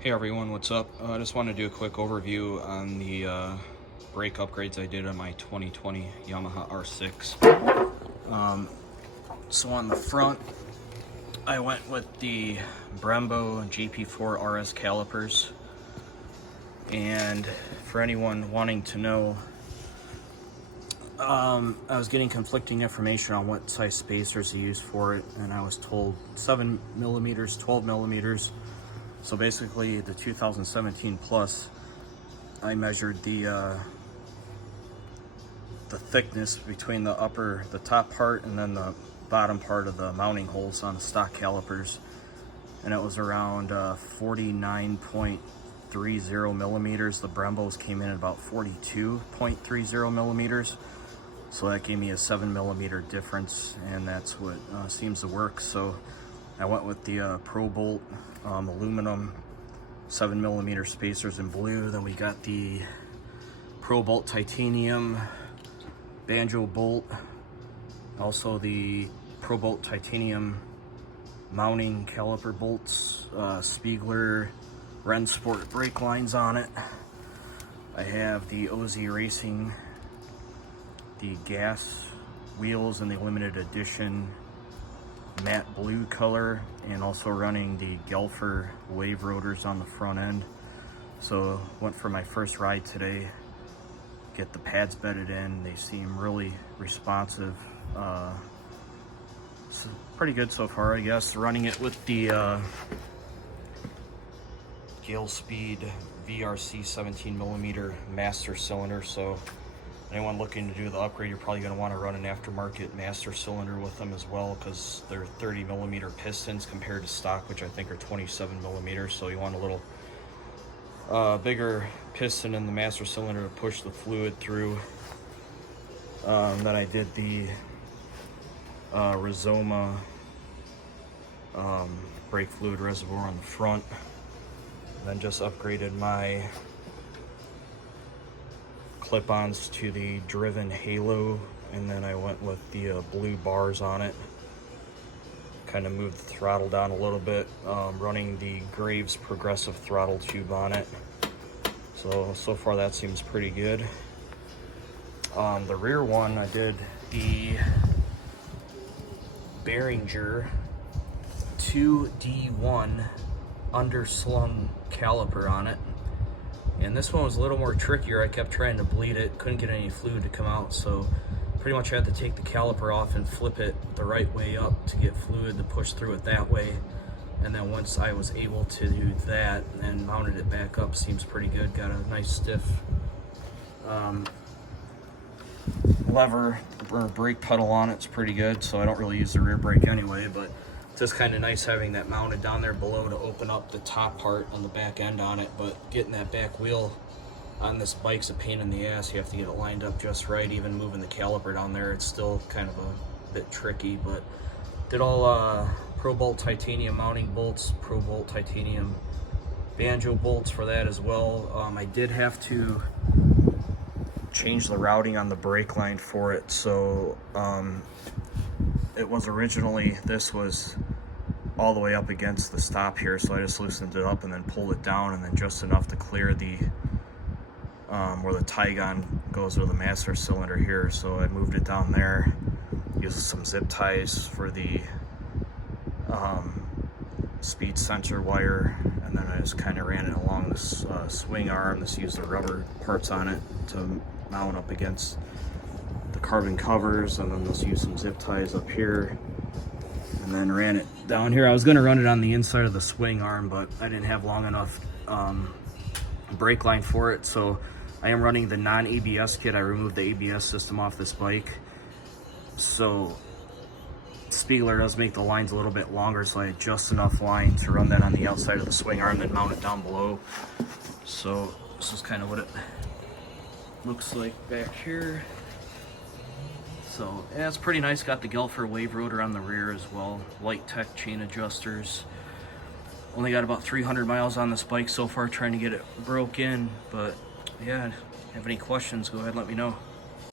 Hey everyone, what's up? I just want to do a quick overview on the brake upgrades I did on my 2020 Yamaha R6. So on the front, I went with the Brembo GP4-RS calipers. And for anyone wanting to know, I was getting conflicting information on what size spacers to use for it, and I was told 7 millimeters, 12 millimeters. So basically the 2017 Plus, I measured the thickness between the top part and then the bottom part of the mounting holes on the stock calipers, and it was around 49.30 millimeters. The Brembos came in at about 42.30 millimeters. So that gave me a 7 millimeter difference, and that's what seems to work. So I went with the Pro Bolt aluminum 7 millimeter spacers in blue. Then we got the Pro Bolt titanium banjo bolt, also the Pro Bolt titanium mounting caliper bolts, Spiegler Rennsport brake lines on it. I have the OZ Racing, the gas wheels in the limited edition matte blue color, and also running the Caliper wave rotors on the front end. So went for my first ride today, get the pads bedded in. They seem really responsive. So pretty good so far, I guess. Running it with the Gale Speed VRC 17 millimeter master cylinder. So anyone looking to do the upgrade, you're probably going to want to run an aftermarket master cylinder with them as well, because they're 30 millimeter pistons compared to stock, which I think are 27 millimeters. So you want a little bigger piston in the master cylinder to push the fluid through. Then I did the Rizoma brake fluid reservoir on the front. Then just upgraded my clip-ons to the Driven Halo, and then I went with the blue bars on it. Kind of moved the throttle down a little bit, running the Graves progressive throttle tube on it. So far that seems pretty good. The rear one, I did the Beringer 2D1 underslung caliper on it. And this one was a little more trickier. I kept trying to bleed it, couldn't get any fluid to come out, so pretty much had to take the caliper off and flip it the right way up to get fluid to push through it that way. And then once I was able to do that and mounted it back up, seems pretty good. Got a nice stiff lever or brake pedal on it. It's pretty good, so I don't really use the rear brake anyway, but just kind of nice having that mounted down there below to open up the top part on the back end on it. But getting that back wheel on this bike's a pain in the ass. You have to get it lined up just right. Even moving the caliper down there, it's still kind of a bit tricky. But did all Pro Bolt titanium mounting bolts, Pro Bolt titanium banjo bolts for that as well. I did have to change the routing on the brake line for it. So it was originally, this was all the way up against the stop here, so I just loosened it up and then pulled it down, and then just enough to clear the where the Tygon goes with the master cylinder here. So I moved it down there, used some zip ties for the speed sensor wire, and then I just kind of ran it along this swing arm. This used the rubber parts on it to mount up against the carbon covers, and then just use some zip ties up here, and then ran it down here. I was going to run it on the inside of the swing arm, but I didn't have long enough brake line for it, so I am running the non-ABS kit. I removed the ABS system off this bike, so Spiegler does make the lines a little bit longer, so I had just enough line to run that on the outside of the swing arm, then mount it down below. So this is kind of what it looks like back here. So yeah, it's pretty nice. Got the Caliper wave rotor on the rear as well. Light Tech chain adjusters. Only got about 300 miles on this bike so far, trying to get it broke in. But yeah, if you have any questions, go ahead and let me know.